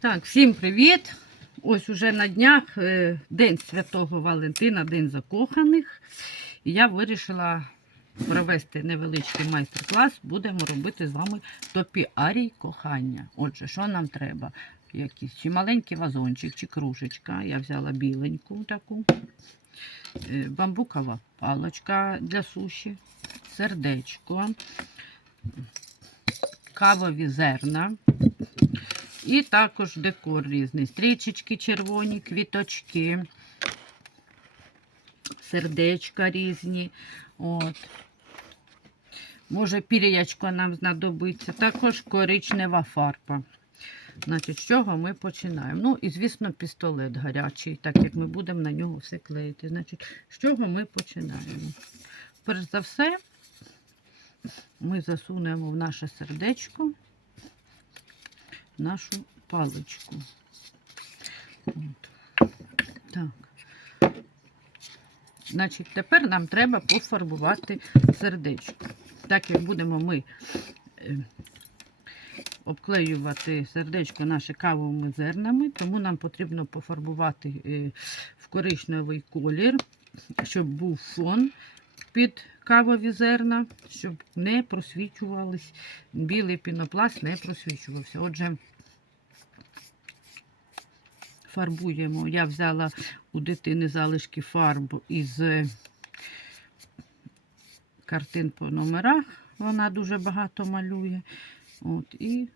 Так, всім привіт! Ось уже на днях е, День Святого Валентина, День закоханих. І я вирішила провести невеличкий майстер-клас. Будемо робити з вами топіарій кохання. Отже, що нам треба? Якийсь чи маленький вазончик, чи кружечка. Я взяла біленьку таку, е, бамбукова палочка для суші, сердечко, кавові зерна. І також декор різний. Стрічечки червоні, квіточки, сердечка різні. От. Може, пір'ячко нам знадобиться. Також коричнева фарба. Значить, з чого ми починаємо? Ну, і, звісно, пістолет гарячий, так як ми будемо на нього все клеїти. Значить, з чого ми починаємо? Перш за все, ми засунемо в наше сердечко нашу паличку. От. Так. Значить, тепер нам треба пофарбувати сердечко. Так як будемо ми е, обклеювати сердечко наше кавовими зернами, тому нам потрібно пофарбувати е, в коричневий колір, щоб був фон під кавові зерна, щоб не просвічувались, білий пінопласт не просвічувався. Отже, фарбуємо. Я взяла у дитини залишки фарб із картин по номерах. Вона дуже багато малює. От, і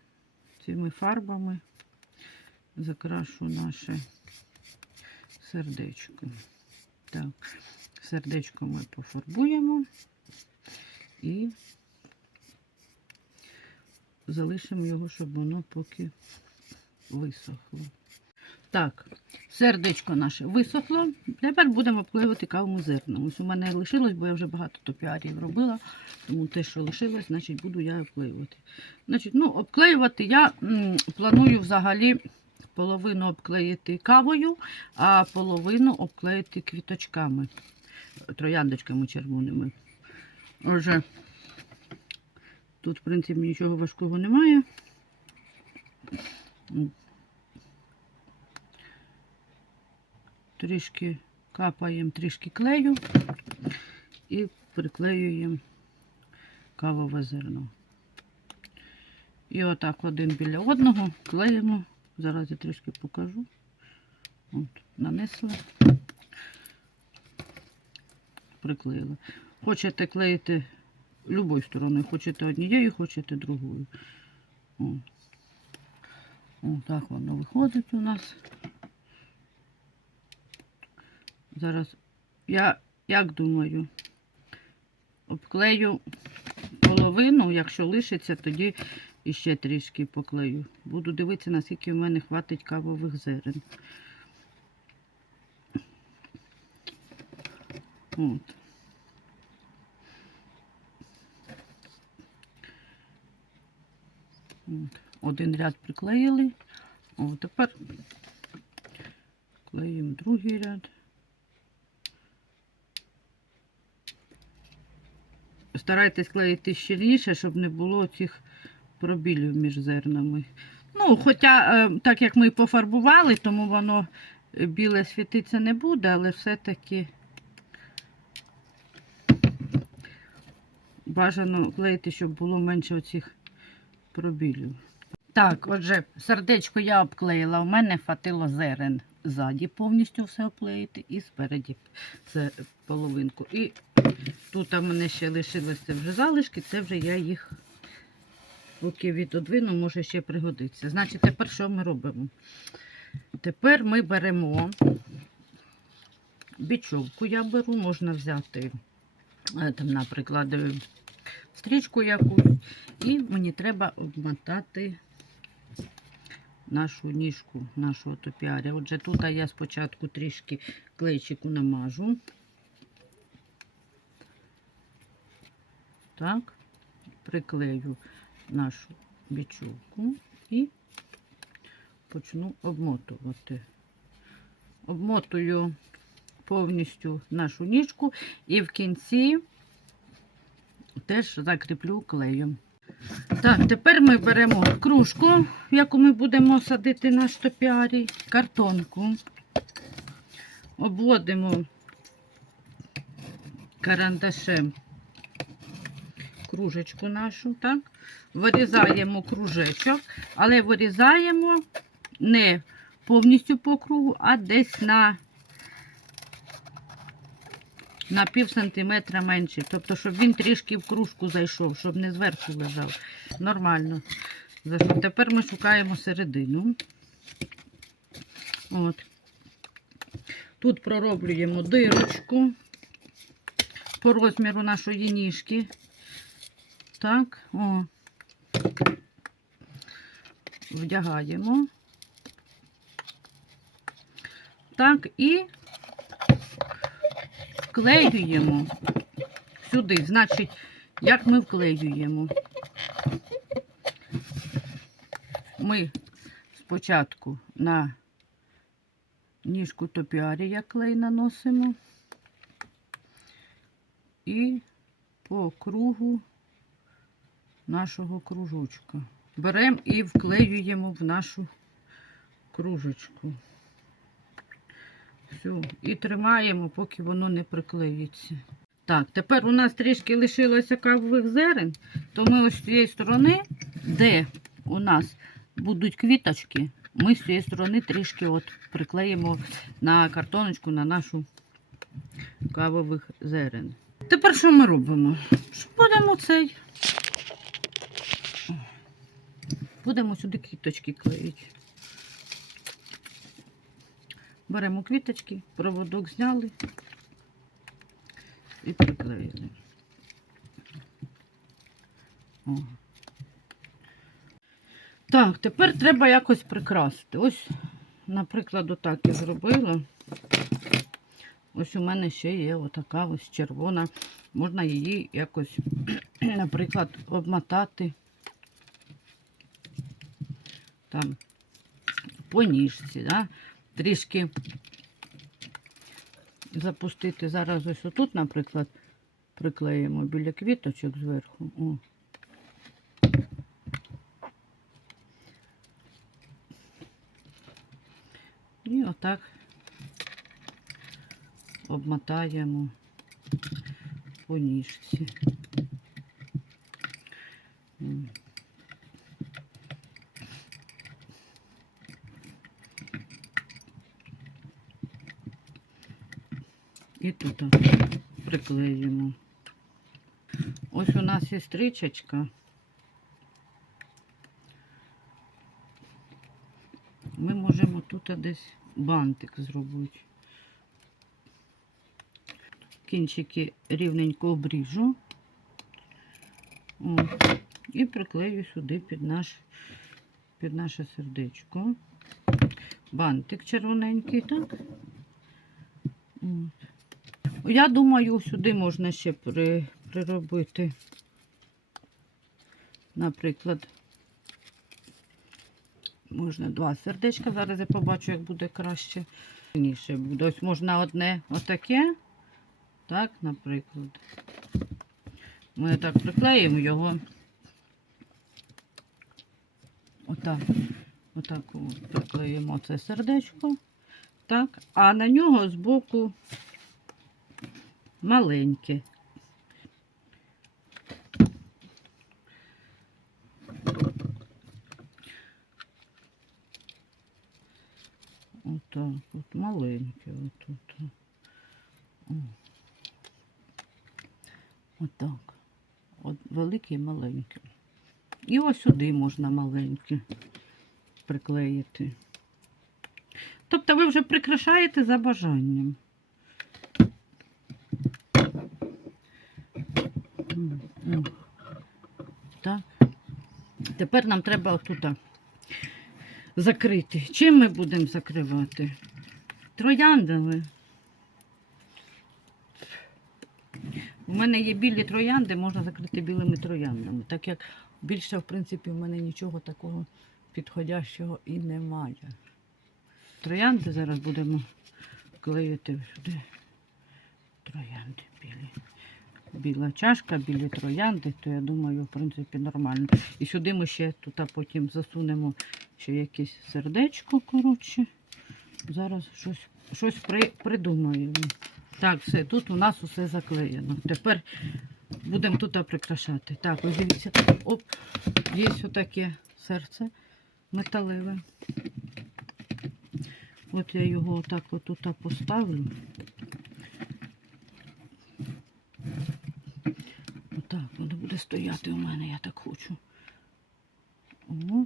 цими фарбами закрашу наше сердечко. Так, сердечко ми пофарбуємо і залишимо його, щоб воно поки висохло. Так, сердечко наше висохло. Тепер будемо обклеювати кавовими зернами. Ось у мене лишилось, бо я вже багато топіарів робила, тому те, що лишилось, значить, буду я обклеювати. Значить, ну, обклеювати я м, планую взагалі половину обклеїти кавою, а половину обклеїти квіточками, трояндочками червоними. Отже, тут, в принципі, нічого важкого немає. Трішки капаємо трішки клею і приклеюємо кавове зерно. І отак один біля одного клеїмо. Зараз я трішки покажу. От, нанесла, приклеїла. Хочете клеїти любою стороною, хочете однією, хочете другою. О. О, так воно виходить у нас. Зараз я як думаю, обклею половину, якщо лишиться, тоді іще трішки поклею. Буду дивитися, наскільки в мене хватить кавових зерен. От. От. Один ряд приклеїли. О, тепер клеїмо другий ряд. Старайтесь клеїти щільніше, щоб не було цих пробілів між зернами. Ну, хоча, е, так як ми пофарбували, тому воно е, біле світитися не буде, але все-таки бажано клеїти, щоб було менше оцих пробілів. Так, отже, сердечко я обклеїла. У мене хватило зерен ззаді повністю все обклеїти і спереді це половинку. І тут у мене ще лишилися вже залишки, це вже я їх поки відодвину, може ще пригодиться. Значить, тепер що ми робимо? Тепер ми беремо бічовку я беру, можна взяти, там, наприклад, е, стрічку якусь, і мені треба обмотати нашу ніжку нашого топіаря. Отже, тут я спочатку трішки клейчику намажу. Так, приклею нашу бічовку і почну обмотувати. Обмотую повністю нашу ніжку і в кінці теж закріплю клеєм. Так, тепер ми беремо кружку, в яку ми будемо садити наш топіарій, картонку. Обводимо карандашем кружечку нашу, так? Вирізаємо кружечок, але вирізаємо не повністю по кругу, а десь на, на пів сантиметра менше. Тобто, щоб він трішки в кружку зайшов, щоб не зверху лежав. Нормально. Тепер ми шукаємо середину. От. Тут пророблюємо дирочку по розміру нашої ніжки. Так, о. Вдягаємо. Так, і вклеюємо сюди. Значить, як ми вклеюємо? Ми спочатку на ніжку топіарія клей наносимо і по кругу нашого кружочка. Беремо і вклеюємо в нашу кружечку. Все. І тримаємо, поки воно не приклеїться. Так, тепер у нас трішки лишилося кавових зерен, то ми ось з цієї сторони, де у нас будуть квіточки, ми з цієї сторони трішки от приклеїмо на картоночку на нашу кавових зерен. Тепер що ми робимо? Що Будемо цей. Будемо сюди квіточки клеїти. Беремо квіточки, проводок зняли і приклеїли. О. Так, тепер треба якось прикрасити. Ось, наприклад, отак я зробила. Ось у мене ще є отака ось червона. Можна її якось, наприклад, обмотати там по ніжці, да? Трішки запустити. Зараз ось отут, наприклад, приклеїмо біля квіточок зверху. О. І отак обмотаємо по ніжці. М. І тут приклеїмо. Ось у нас є стрічечка. Ми можемо тут десь бантик зробити. Кінчики рівненько обріжу. О, і приклею сюди під наш, під наше сердечко. Бантик червоненький, так? От. Я думаю, сюди можна ще при, приробити, наприклад, можна два сердечка. Зараз я побачу, як буде краще. Ніше буде. Ось можна одне отаке. Так, наприклад. Ми так приклеїмо його. Отак. Отак приклеїмо це сердечко. Так, а на нього збоку маленьке. Отак, от маленьке отут. Отак. От велике і маленьке. І ось сюди можна маленьке приклеїти. Тобто ви вже прикрашаєте за бажанням. М, м. Так. Тепер нам треба отут закрити. Чим ми будемо закривати? Трояндами. У мене є білі троянди, можна закрити білими трояндами. Так як більше, в принципі, в мене нічого такого підходящого і немає. Троянди зараз будемо клеїти сюди. Троянди білі. Біла чашка, білі троянди, то я думаю, в принципі, нормально. І сюди ми ще тут потім засунемо ще якесь сердечко, коротше. Зараз щось, щось при, придумаємо. Так, все, тут у нас усе заклеєно. Тепер будемо тут прикрашати. Так, ось дивіться. Оп, є отаке серце металеве. От я його отак отут поставлю. Отак воно буде стояти у мене, я так хочу. О.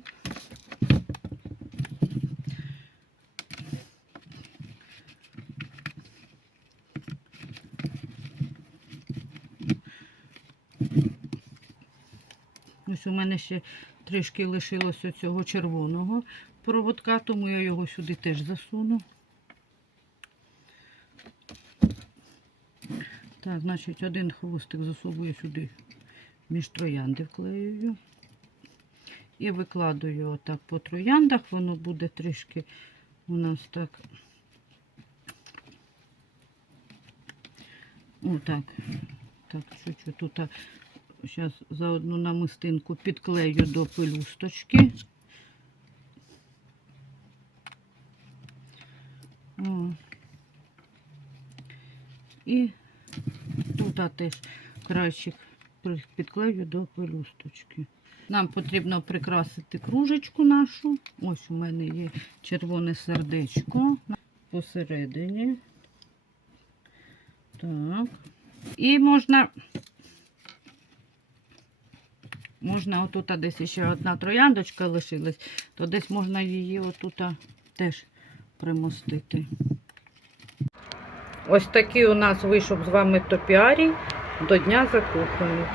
Ось у мене ще трішки лишилося цього червоного проводка, тому я його сюди теж засуну. Так, значить, один хвостик засовую сюди між троянди вклеюю. І викладую отак по трояндах, воно буде трішки у нас так. Отак. Так, чуть-чуть тут зараз за одну намистинку підклею до пелюсточки. О. І тут теж крайчик підклею до пелюсточки. Нам потрібно прикрасити кружечку нашу. Ось у мене є червоне сердечко посередині. Так. І можна. Можна отут десь ще одна трояндочка лишилась, то десь можна її отут теж примостити. Ось такий у нас вийшов з вами топіарій до Дня закоханих.